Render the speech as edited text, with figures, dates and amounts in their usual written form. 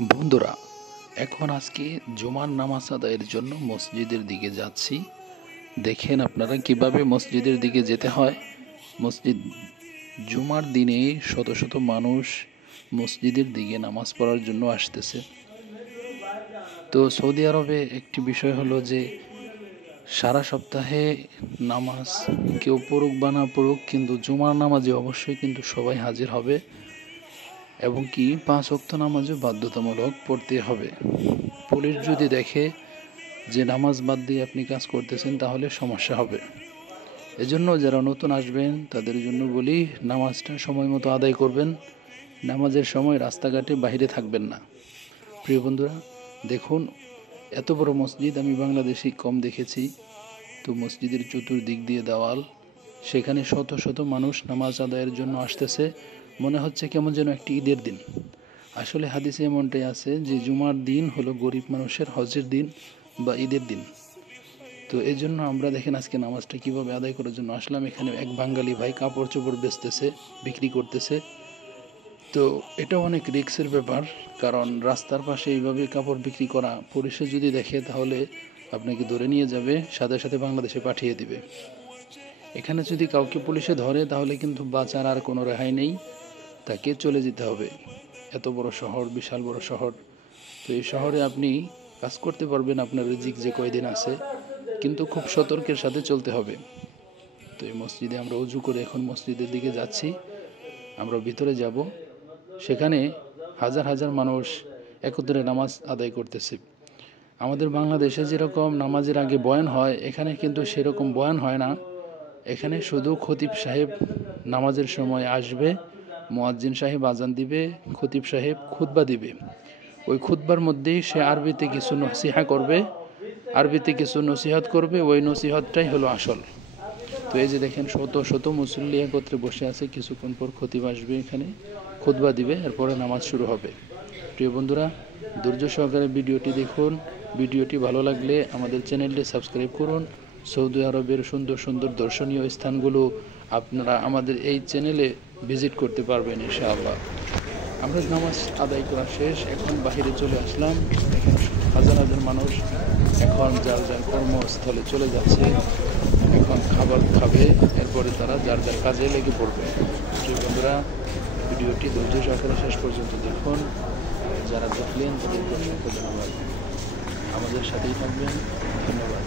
বন্ধুরা, এখন আজকে জুমার নামাজ আদায়ের জন্য মসজিদের দিকে যাচ্ছি। দেখেন আপনারা কিভাবে মসজিদের দিকে যেতে হয়। মসজিদ জুমার দিনে শত শত মানুষ মসজিদের দিকে নামাজ পড়ার জন্য আসতেছে। তো সৌদি আরবে একটি বিষয় হলো যে সারা সপ্তাহে নামাজ কেউ পড়ুক বা না পড়ুক, কিন্তু জুমার নামাজে অবশ্যই কিন্তু সবাই হাজির হবে এবং কি 5 ওয়াক্ত নামাজও বাধ্যতামূলক পড়তে হবে। পুলিশ যদি দেখে যে নামাজ বাদ দিয়ে আপনি কাজ করতেছেন তাহলে সমস্যা হবে। এজন্য যারা নতুন আসবেন তাদের জন্য বলি, নামাজটা সময় মতো আদায় করবেন। নামাজের সময় রাস্তাঘাটে বাইরে থাকবেন না। প্রিয় বন্ধুরা, দেখুন এত বড় মসজিদ আমি বাংলাদেশে কম দেখেছি। তো মসজিদের চতুর্দিক দিয়ে দেওয়াল, সেখানে শত শত মানুষ নামাজ আদায়ের জন্য আসতেছে। মনে হচ্ছে কেমন যেন একটি ঈদের দিন। আসলে হাদিসে এমনটাই আছে যে জুমার দিন হলো গরিব মানুষের হজের দিন বা ঈদের দিন। তো এই জন্য আমরা দেখেন আজকে নামাজটা কিভাবে আদায় করার জন্য আসলাম। এখানে এক বাঙালি ভাই কাপড় চোপড় বেচতেছে, বিক্রি করতেছে। তো এটা অনেক রিস্কের ব্যাপার, কারণ রাস্তার পাশে এইভাবে কাপড় বিক্রি করা পুলিশে যদি দেখে তাহলে আপনাকে ধরে নিয়ে যাবে, সাথে সাথে বাংলাদেশে পাঠিয়ে দিবে। এখানে যদি কাউকে পুলিশে ধরে তাহলে কিন্তু বাঁচার আর কোনো রেহাই নেই, তাকে চলে যেতে হবে। এত বড় শহর, বিশাল বড় শহর। তো এই শহরে আপনি কাজ করতে পারবেন আপনার রিজিক যে কয়দিন আছে, কিন্তু খুব সতর্কের সাথে চলতে হবে। তো এই মসজিদে আমরা উজু করে এখন মসজিদের দিকে যাচ্ছি। আমরা ভিতরে যাব, সেখানে হাজার হাজার মানুষ একত্রে নামাজ আদায় করতেছে। আমাদের বাংলাদেশে যেরকম নামাজের আগে বয়ান হয়, এখানে কিন্তু সেরকম বয়ান হয় না। এখানে শুধু খতিব সাহেব নামাজের সময় আসবে, মুয়াজ্জিন সাহেব আজান দিবে, খতিব সাহেব খুতবা দিবে। ওই খুতবার মধ্যেই সে আরবিতে কিছু নসিহা করবে, আরবিতে কিছু নসিহত করবে। ওই নসিহতটাই হলো আসল। তো এই যে দেখেন শত শত মুসল্লি একত্রে বসে আছে, কিছুক্ষণ পর খতিব আসবে, এখানে খুতবা দিবে, এরপরে নামাজ শুরু হবে। প্রিয় বন্ধুরা, ধৈর্য সহকারে ভিডিওটি দেখুন। ভিডিওটি ভালো লাগলে আমাদের চ্যানেলটি সাবস্ক্রাইব করুন। সৌদি আরবের সুন্দর সুন্দর দর্শনীয় স্থানগুলো আপনারা আমাদের এই চ্যানেলে ভিজিট করতে পারবেন ইনশাআল্লাহ। আমরা নামাজ আদায় করা শেষ, এখন বাহিরে চলে আসলাম। এখানে হাজার হাজার মানুষ এখন যার যার কর্মস্থলে চলে যাচ্ছে, এখন খাবার খাবে, এরপরে তারা যার যার কাজে লেগে পড়বে। প্রিয় বন্ধুরা, ভিডিওটি ধৈর্য সহকারে শেষ পর্যন্ত দেখুন। যারা দেখলেন তাদেরকে অসংখ্য ধন্যবাদ। আমাদের সাথেই থাকবেন। ধন্যবাদ।